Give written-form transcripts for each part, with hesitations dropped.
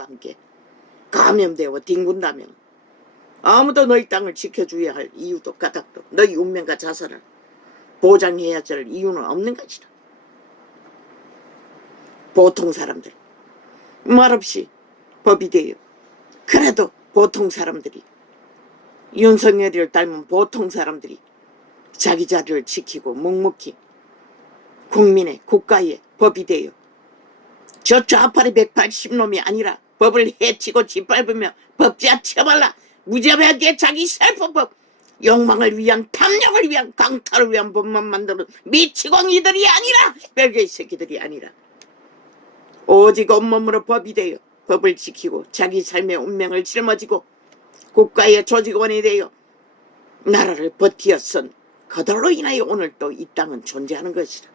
함께 감염되어 뒹군다면 아무도 너희 땅을 지켜줘야 할 이유도 까닭도 너희 운명과 자살을 보장해야 할 이유는 없는 것이다. 보통 사람들 말없이 법이 되어 그래도 보통 사람들이 윤석열이를 닮은 보통 사람들이 자기 자리를 지키고 묵묵히 국민의 국가의 법이 되어 저 좌파리 180놈이 아니라 법을 해치고 짓밟으며 법제화 처벌라 무자비하게 자기 살포법 욕망을 위한 탐욕을 위한 강탈을 위한 법만 만드는 미치광이들이 아니라 별개의 새끼들이 아니라 오직 온몸으로 법이 되어 법을 지키고 자기 삶의 운명을 짊어지고 국가의 조직원이 되어 나라를 버티어 쓴 그들로 인하여 오늘 또 이 땅은 존재하는 것이다.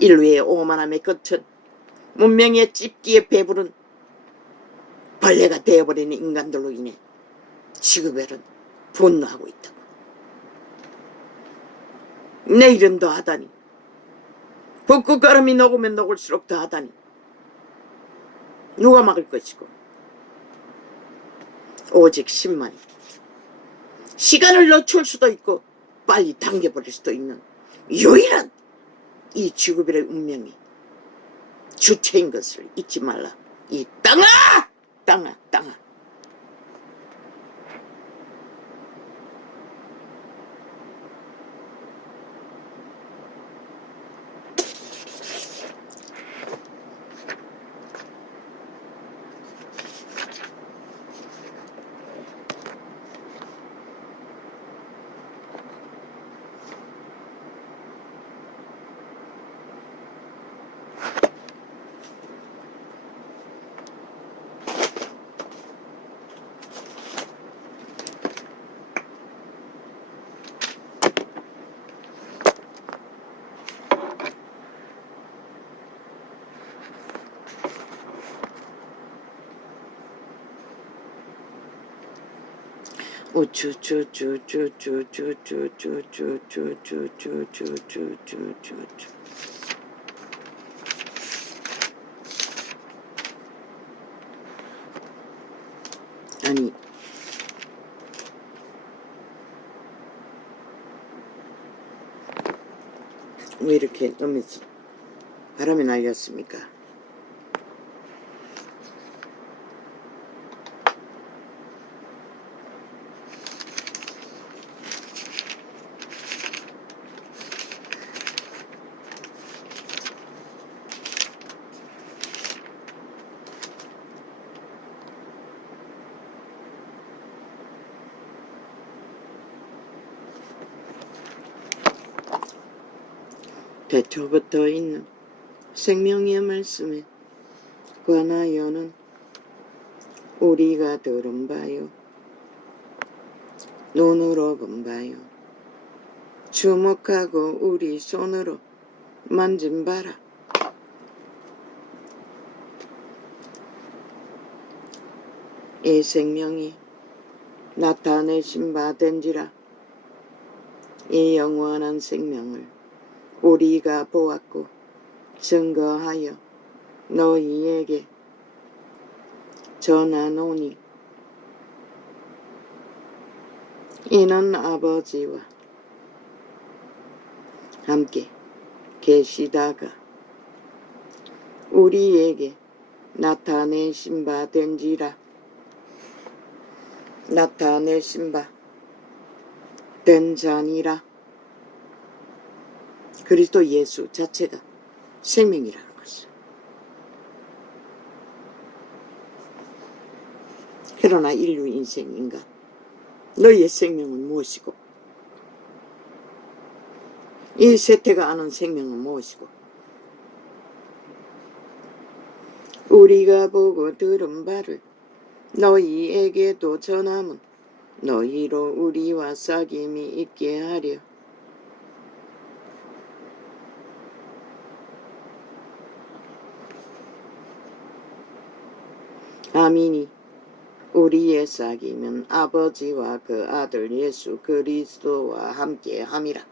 인류의 오만함의 끝은 문명의 찝기에 배부른 벌레가 되어버리는 인간들로 인해 지구별은 분노하고 있다고. 내일은 더 하다니, 붓고가름이 녹으면 녹을수록 더 하다니 누가 막을 것이고 오직 10만이 시간을 늦출 수도 있고 빨리 당겨버릴 수도 있는 유일한 이 지구별의 운명이 주체인 것을 잊지 말라. 이 땅아! 땅아! 땅아! 아니 왜 이렇게 너무 바람이 날렸습니까? 대초부터 있는 생명의 말씀에 관하여는 우리가 들은 바요, 눈으로 본 바요, 주목하고 우리 손으로 만진 바라. 이 생명이 나타내신 바 된지라. 이 영원한 생명을 우리가 보았고 증거하여 너희에게 전하노니 이는 아버지와 함께 계시다가 우리에게 나타내신 바 된지라. 나타내신 바 된 자니라. 그리스도 예수 자체가 생명이라는 것이죠. 그러나 인류 인생 인간, 너희의 생명은 무엇이고 이 세태가 아는 생명은 무엇이고 우리가 보고 들은 바를 너희에게도 전함은 너희로 우리와 사귐이 있게 하려. 아미니 우리의 싹임은 아버지와 그 아들 예수 그리스도와 함께 함이라.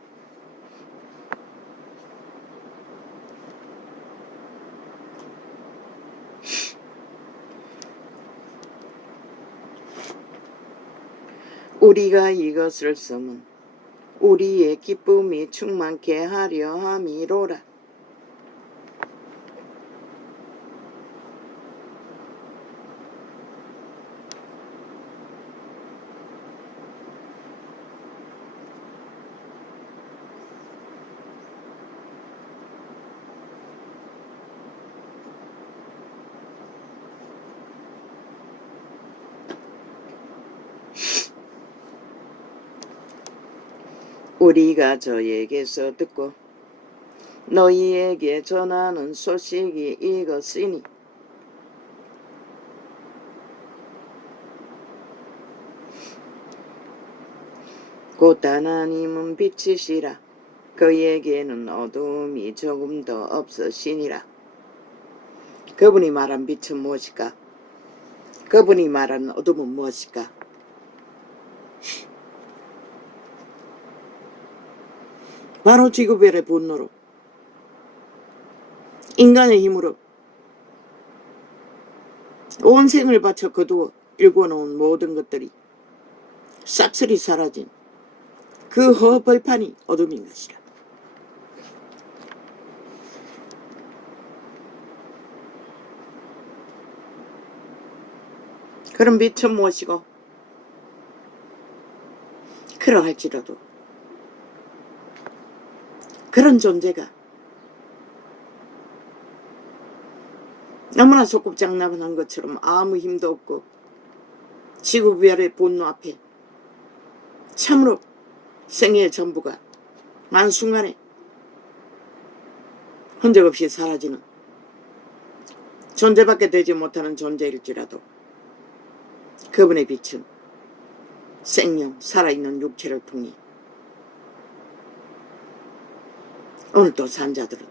우리가 이것을 쓰면 우리의 기쁨이 충만케 하려 함이로라. 우리가 저에게서 듣고 너희에게 전하는 소식이 이것이니 곧 하나님은 빛이시라. 그에게는 어두움이 조금도 없으시니라. 그분이 말한 빛은 무엇일까? 그분이 말한 어둠은 무엇일까? 바로 지구별의 분노로, 인간의 힘으로 온 생을 바쳐 거두어 일궈놓은 모든 것들이 싹쓸이 사라진 그 허벌판이 어둠인 것이라. 그런 빛은 무엇이고, 그러할지라도 그런 존재가 너무나 소꿉장난한 것처럼 아무 힘도 없고 지구별의 분노 앞에 참으로 생애의 전부가 한순간에 흔적 없이 사라지는 존재밖에 되지 못하는 존재일지라도 그분의 빛은 생명, 살아있는 육체를 통해 오늘 또 산자들은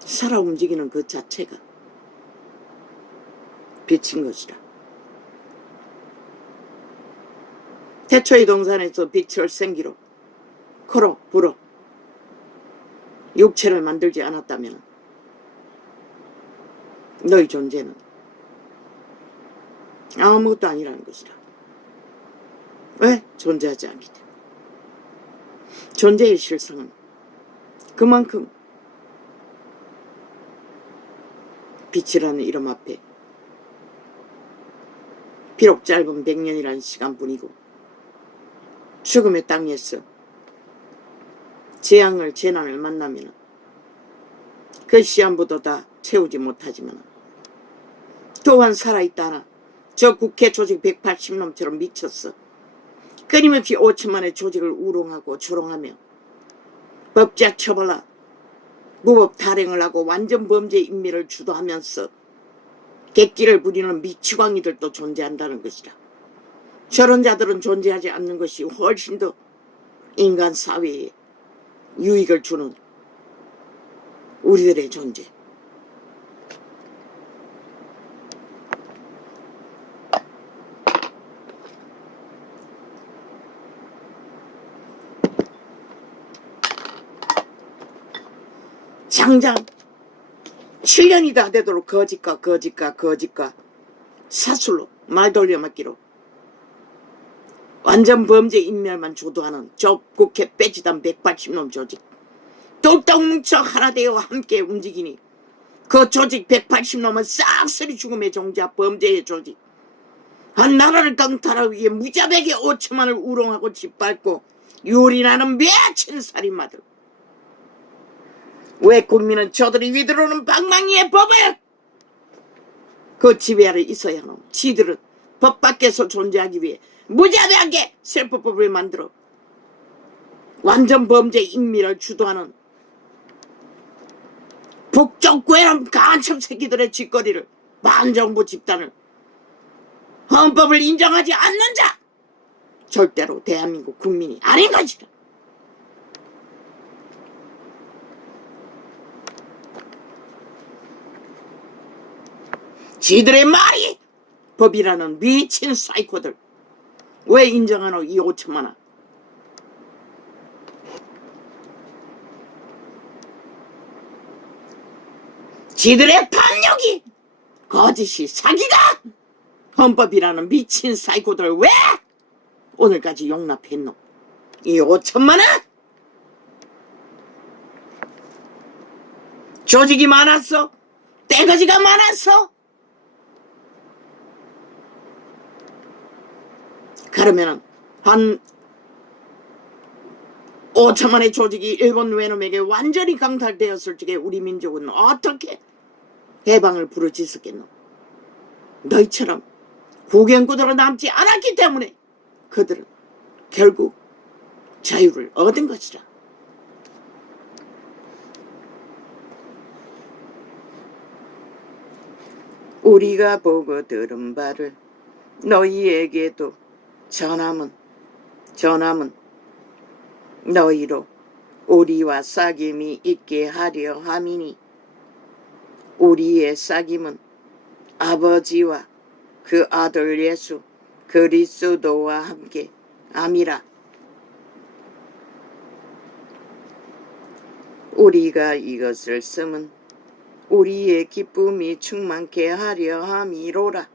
살아 움직이는 그 자체가 빛인 것이라. 태초의 동산에서 빛을 생기로 코로 불어 육체를 만들지 않았다면 너희 존재는 아무것도 아니라는 것이라. 왜? 존재하지 않기 때문에. 존재의 실상은 그만큼 빛이라는 이름 앞에 비록 짧은 100년이라는 시간뿐이고 죽음의 땅에서 재앙을 재난을 만나면 그 시한부도 다 채우지 못하지만 또한 살아있다나 저 국회 조직 180놈처럼 미쳤어. 끊임없이 5천만의 조직을 우롱하고 조롱하며 법자 처벌라 무법 탈행을 하고 완전 범죄 인멸을 주도하면서 객기를 부리는 미치광이들도 존재한다는 것이다. 저런 자들은 존재하지 않는 것이 훨씬 더 인간 사회에 유익을 주는 우리들의 존재. 장장 7년이 다 되도록 거짓과 사술로 말 돌려막기로 완전 범죄 인멸만 주도하는 저 국회 빼지단 180놈 조직 똘똘 뭉쳐 하나 되어 함께 움직이니 그 조직 180놈은 싹쓸이 죽음의 종자 범죄의 조직. 한 나라를 강탈하기 위해 무자백의 5천만을 우롱하고 짓밟고 유린하는 미친 살인마들. 왜 국민은 저들이 위들어오는 방망이의 법을 그 지배 아래 있어야 하노? 지들은 법 밖에서 존재하기 위해 무자비하게 세법법을 만들어 완전 범죄 인멸을 주도하는 북쪽 괴람 간첩 새끼들의 짓거리를 반정부 집단을 헌법을 인정하지 않는 자 절대로 대한민국 국민이 아닌 것이다. 지들의 말이 법이라는 미친 사이코들. 왜 인정하노 이 5천만 원? 지들의 반역이 거짓이 사기다. 헌법이라는 미친 사이코들 왜 오늘까지 용납했노? 이 5천만 원? 조직이 많았어? 떼거지가 많았어? 그러면은 한 5천만의 조직이 일본 외놈에게 완전히 강탈되었을 적에 우리 민족은 어떻게 해방을 부르짖었겠노? 너희처럼 구경꾼으로 남지 않았기 때문에 그들은 결국 자유를 얻은 것이라. 우리가 보고 들은 바를 너희에게도 전함은 너희로 우리와 싹임이 있게 하려 함이니 우리의 싹임은 아버지와 그 아들 예수 그리스도와 함께 암이라. 우리가 이것을 쓰면 우리의 기쁨이 충만케 하려 함이로라.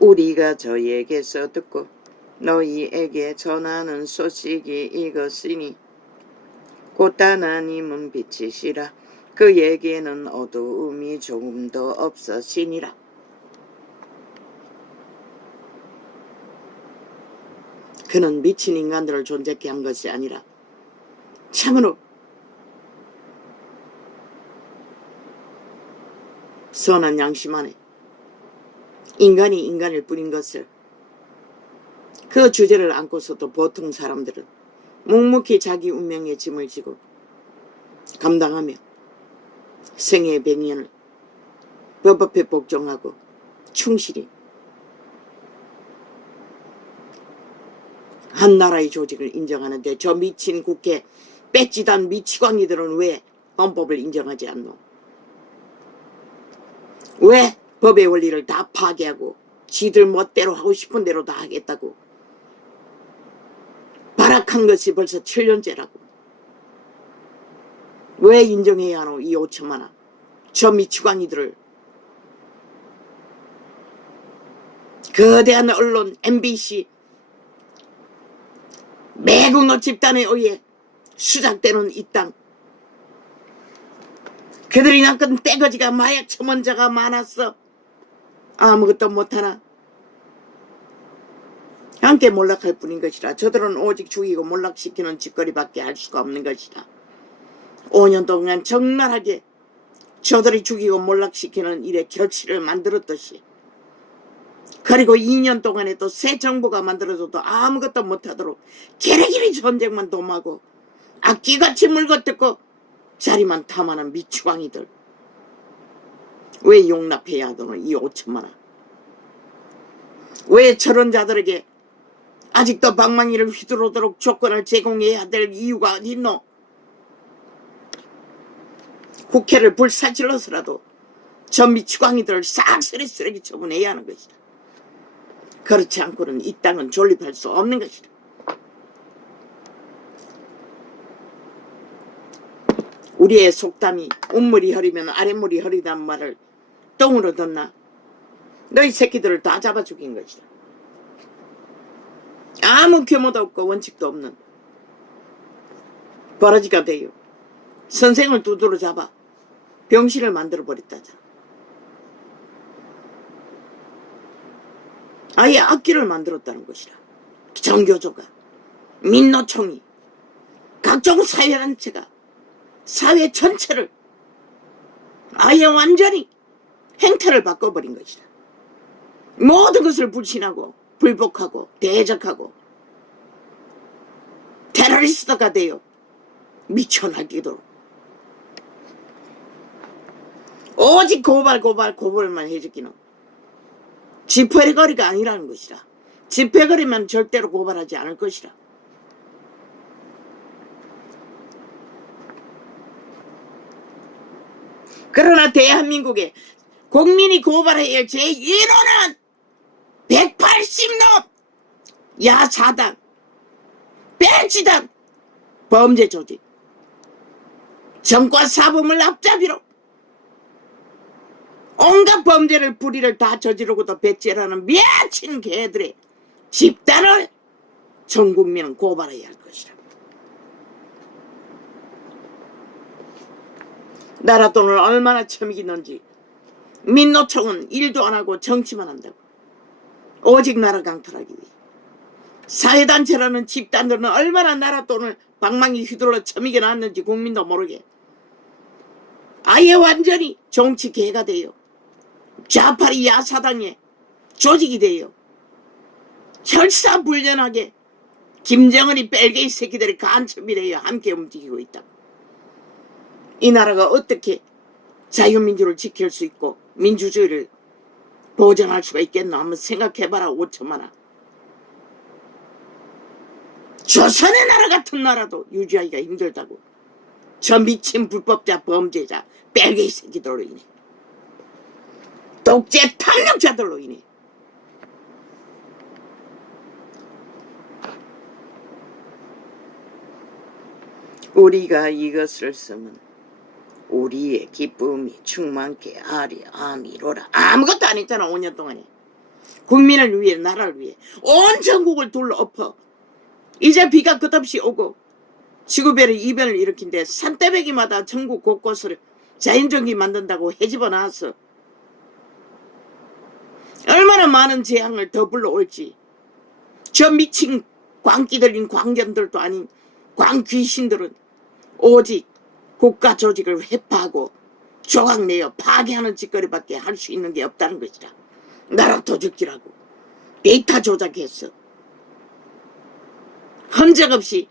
우리가 저에게서 듣고 너희에게 전하는 소식이 이것이니 곧 하나님은 빛이시라. 그에게는 어두움이 조금도 없으시니라. 그는 미친 인간들을 존재케 한 것이 아니라 참으로 선한 양심 안에 인간이 인간일 뿐인 것을, 그 주제를 안고서도 보통 사람들은 묵묵히 자기 운명의 짐을 지고 감당하며 생애의 백년을 법 앞에 복종하고 충실히 한 나라의 조직을 인정하는데 저 미친 국회 빼찌단 미치광이들은 왜 헌법을 인정하지 않노? 왜 법의 원리를 다 파괴하고 지들 멋대로 하고 싶은 대로 다 하겠다고 발악한 것이 벌써 7년째라고. 왜 인정해야 하노 이 5천만 원? 저 미치광이들을. 거대한 언론 MBC 매국노 집단에 의해 수작되는 이 땅, 그들이 낳은 떼거지가 마약 첨언자가 많았어. 아무것도 못하나 함께 몰락할 뿐인 것이라. 저들은 오직 죽이고 몰락시키는 짓거리밖에 할 수가 없는 것이다. 5년 동안 적나라하게 저들이 죽이고 몰락시키는 일에 결실을 만들었듯이, 그리고 2년 동안에 또 새 정부가 만들어져도 아무것도 못하도록 게레기리 전쟁만 도모하고 악기같이 물거뜯고 자리만 탐하는 미추광이들 왜 용납해야 하노 이 5천만 원? 왜 저런 자들에게 아직도 방망이를 휘두르도록 조건을 제공해야 될 이유가 어디 있노? 국회를 불사질러서라도 저 미추광이들을 싹 쓰레기 처분해야 하는 것이다. 그렇지 않고는 이 땅은 존립할 수 없는 것이다. 우리의 속담이 운물이 흐리면 아랫물이 흐리단 말을 똥으로 뒀나? 너희 새끼들을 다 잡아 죽인 것이다. 아무 규모도 없고 원칙도 없는 버러지가 돼요. 선생을 두드러 잡아 병신을 만들어 버렸다자. 아예 악기를 만들었다는 것이라. 정교조가, 민노총이, 각종 사회단체가 사회 전체를 아예 완전히 행태를 바꿔버린 것이다. 모든 것을 불신하고 불복하고 대적하고 테러리스트가 되어 미쳐날뛰도록 오직 고발만 해주기는 집회거리가 아니라는 것이라. 집회거리만 절대로 고발하지 않을 것이라. 그러나 대한민국에 국민이 고발해야 할 제1호는 180놈 야사당, 벤치당 범죄 조직, 정과사범을 앞잡이로 온갖 범죄를 불의를 다 저지르고도 배째라는 미친 개들의 집단을 전 국민은 고발해야 할 것이다. 나라 돈을 얼마나 처먹이는지. 민노총은 일도 안 하고 정치만 한다고. 오직 나라 강탈하기 위해. 사회단체라는 집단들은 얼마나 나라 돈을 방망이 휘둘러 처먹여 놨는지 국민도 모르게 아예 완전히 정치개가 돼요. 좌파리 야사당의 조직이 돼요. 혈사불련하게 김정은이 뺄개이 새끼들이 간첩이 돼요. 함께 움직이고 있다. 이 나라가 어떻게 자유민주를 지킬 수 있고 민주주의를 보장할 수가 있겠나 한번 생각해봐라. 5천만원. 조선의 나라 같은 나라도 유지하기가 힘들다고. 저 미친 불법자 범죄자 뺄개이 새끼들로 인해, 독재 탐욕자들로 인해 우리가 이것을 쓰면 우리의 기쁨이 충만케 아미로라. 아무것도 안 했잖아. 5년 동안에 국민을 위해, 나라를 위해 온 전국을 둘러엎어 이제 비가 끝없이 오고 지구별의 이변을 일으킨데 산대배기마다 전국 곳곳을 자연전기 만든다고 해집어 놨어. 얼마나 많은 재앙을 더 불러올지. 저 미친 광기들인 광견들도 아닌 광귀신들은 오직 국가 조직을 회파하고 조각내어 파괴하는 짓거리밖에 할 수 있는 게 없다는 것이다. 나라 도둑질하고 데이터 조작해서 흔적 없이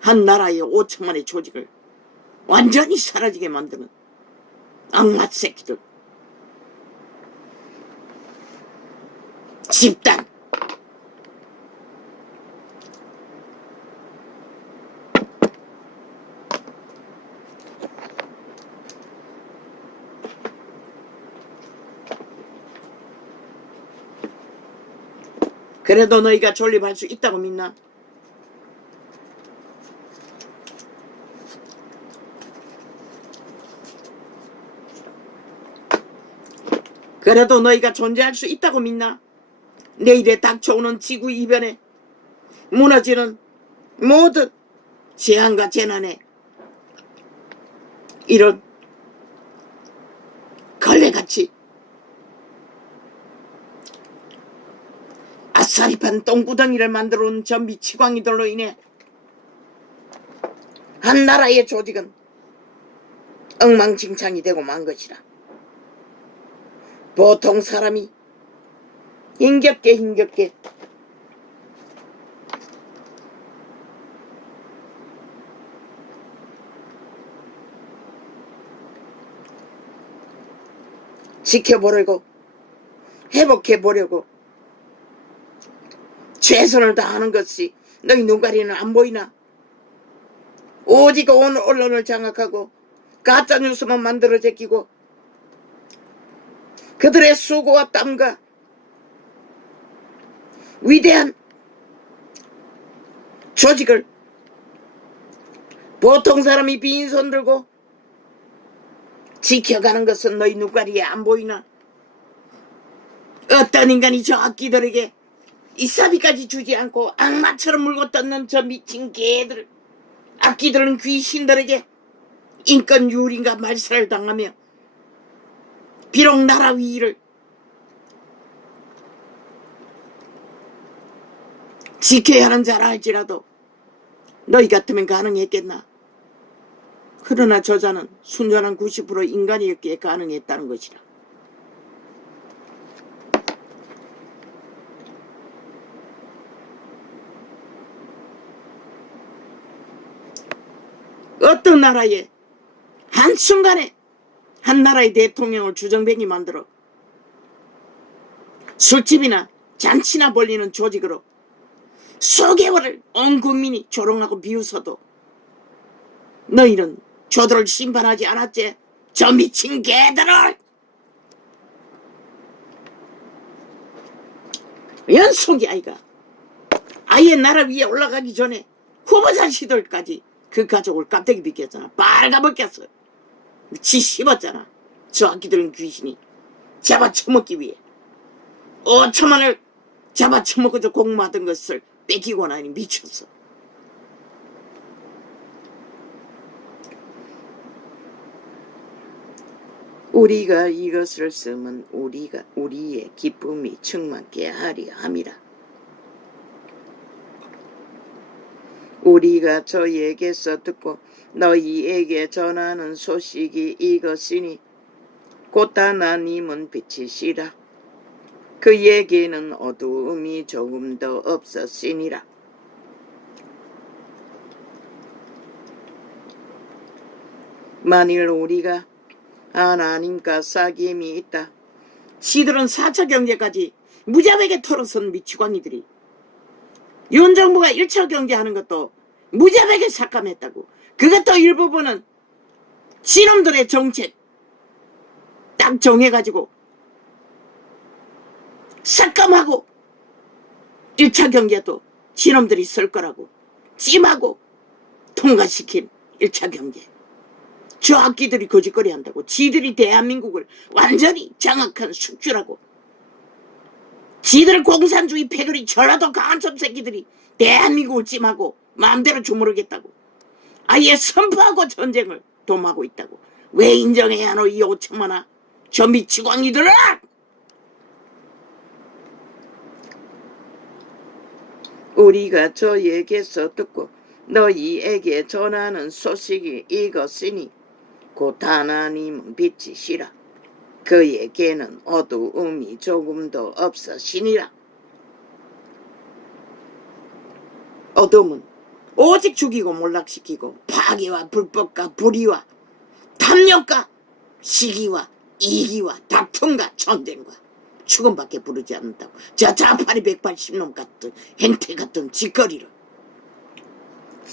한 나라의 5천만의 조직을 완전히 사라지게 만드는 악마 새끼들, 집단. 그래도 너희가 존립할 수 있다고 믿나? 그래도 너희가 존재할 수 있다고 믿나? 내일에 닥쳐오는 지구 이변에 무너지는 모든 재앙과 재난에 이런 걸레같이 아싸리판 똥구덩이를 만들어 놓은 저 미치광이들로 인해 한 나라의 조직은 엉망진창이 되고 만 것이라. 보통 사람이 힘겹게 지켜보려고 회복해보려고 최선을 다하는 것이 너희 눈가리는 안 보이나? 오직 온 언론을 장악하고 가짜뉴스만 만들어 제끼고 그들의 수고와 땀과 위대한 조직을 보통 사람이 빈손 들고 지켜가는 것은 너희 눈가리에 안 보이나? 어떤 인간이 저 악기들에게 이사비까지 주지 않고 악마처럼 물고 뜯는 저 미친 개들, 악기들은 귀신들에게 인권 유린과 말살을 당하며 비록 나라 위를 지켜야 하는 자라 할지라도 너희 같으면 가능했겠나? 그러나 저자는 순전한 90% 인간이었기에 가능했다는 것이라. 어떤 나라에 한순간에 한 나라의 대통령을 주정뱅이 만들어 술집이나 잔치나 벌리는 조직으로 수개월을 온 국민이 조롱하고 비웃어도 너희는 저들을 심판하지 않았지? 저 미친 개들을! 연속이 아이가 아예 나라 위에 올라가기 전에 후보자 시절까지 그 가족을 깜짝이 비켰잖아. 빨가벗겼어. 지 씹었잖아. 저 악기들은 귀신이 잡아쳐먹기 위해 5천만을 잡아쳐먹어서 공모하던 것을 뺏기고 나니 미쳤어. 우리가 이것을 쓰면 우리의 기쁨이 충만케 하리 함이라. 우리가 저희에게서 듣고 너희에게 전하는 소식이 이것이니 곧 하나님은 빛이시라. 그에게는 어두움이 조금 더 없었으니라. 만일 우리가 하나님과 사귐이 있다. 지들은 4차 경제까지 무자백에 털어선 미치광이들이 윤정부가 1차 경제하는 것도 무자백에 삭감했다고. 그것도 일부분은 지놈들의 정책 딱 정해가지고 삭감하고 1차 경제도 지놈들이 쓸 거라고 찜하고 통과시킨 1차 경제. 저 악기들이 거짓거리 한다고. 지들이 대한민국을 완전히 장악한 숙주라고. 지들 공산주의 패거리 전라도 간첩 새끼들이 대한민국을 찜하고 마음대로 주무르겠다고. 아예 선포하고 전쟁을 도모하고 있다고. 왜 인정해야 하노 이 5천만아 저 미치광이들아! 우리가 저에게서 듣고 너희에게 전하는 소식이 이것이니 곧 하나님은 빛이시라. 그에게는 어두움이 조금도 없으시니라. 어둠은 오직 죽이고 몰락시키고 파괴와 불법과 불의와 탐욕과 시기와 이기와 다툼과 전쟁과 죽음밖에 부르지 않는다고. 저 자파리 180놈 같은 행태 같은 짓거리를.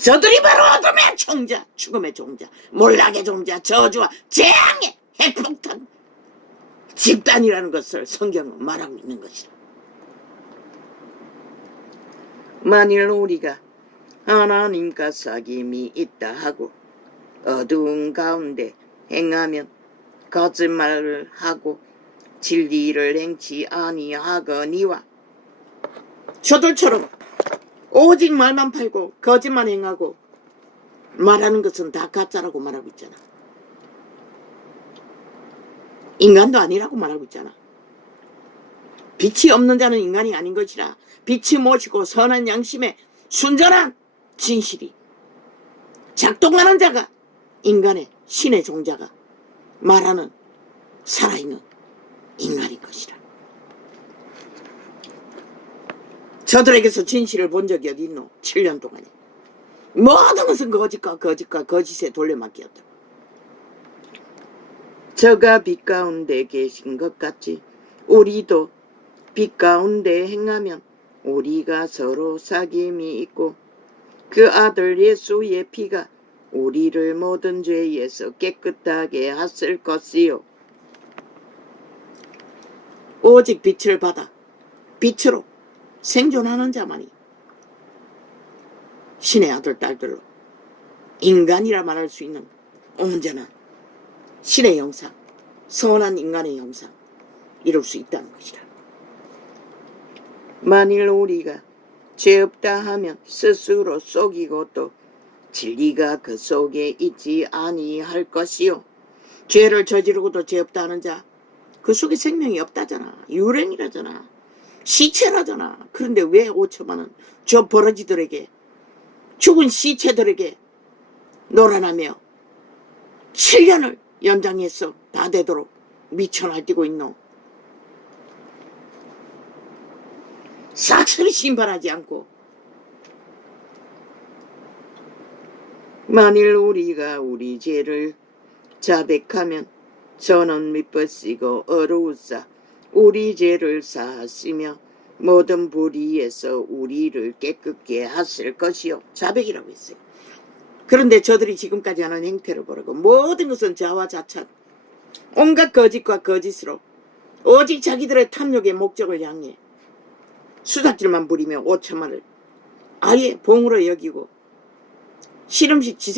저들이 바로 어둠의 총자, 죽음의 종자, 몰락의 종자, 저주와 재앙의 핵폭탄 집단이라는 것을 성경은 말하고 있는 것이다. 만일 우리가 하나님과 사귐이 있다 하고 어두운 가운데 행하면 거짓말을 하고 진리를 행치 아니하거니와. 저들처럼 오직 말만 팔고 거짓말 행하고 말하는 것은 다 가짜라고 말하고 있잖아. 인간도 아니라고 말하고 있잖아. 빛이 없는 자는 인간이 아닌 것이라. 빛이 무엇이고 선한 양심에 순전한 진실이 작동하는 자가 인간의 신의 종자가 말하는 살아있는 인간인 것이라. 저들에게서 진실을 본 적이 어디 있노? 7년 동안에 모든 것은 거짓과 거짓에 돌려막기였다. 저가 빛 가운데 계신 것 같이 우리도 빛 가운데 행하면 우리가 서로 사귐이 있고 그 아들 예수의 피가 우리를 모든 죄에서 깨끗하게 하실 것이요. 오직 빛을 받아 빛으로 생존하는 자만이 신의 아들 딸들로 인간이라 말할 수 있는 온전한 신의 형상, 선한 인간의 형상 이룰 수 있다는 것이다. 만일 우리가 죄 없다 하면 스스로 속이고 또 진리가 그 속에 있지 아니할 것이요. 죄를 저지르고도 죄 없다 하는 자 그 속에 생명이 없다잖아. 유령이라잖아. 시체라잖아. 그런데 왜 5천만 원 저 버러지들에게 죽은 시체들에게 놀아나며 7년을 연장해서 다 되도록 미쳐 날뛰고 있노. 사천이 심판하지 않고 만일 우리가 우리 죄를 자백하면 저는 미쁘시고 어루우사 우리 죄를 사하시며 모든 불의에서 우리를 깨끗게 하실 것이요. 자백이라고 했어요. 그런데 저들이 지금까지 하는 행태를 보라고 모든 것은 자화자찬 온갖 거짓과 거짓으로 오직 자기들의 탐욕의 목적을 향해 수작질만 부리며 오천만을 아예 봉으로 여기고 실험식 지세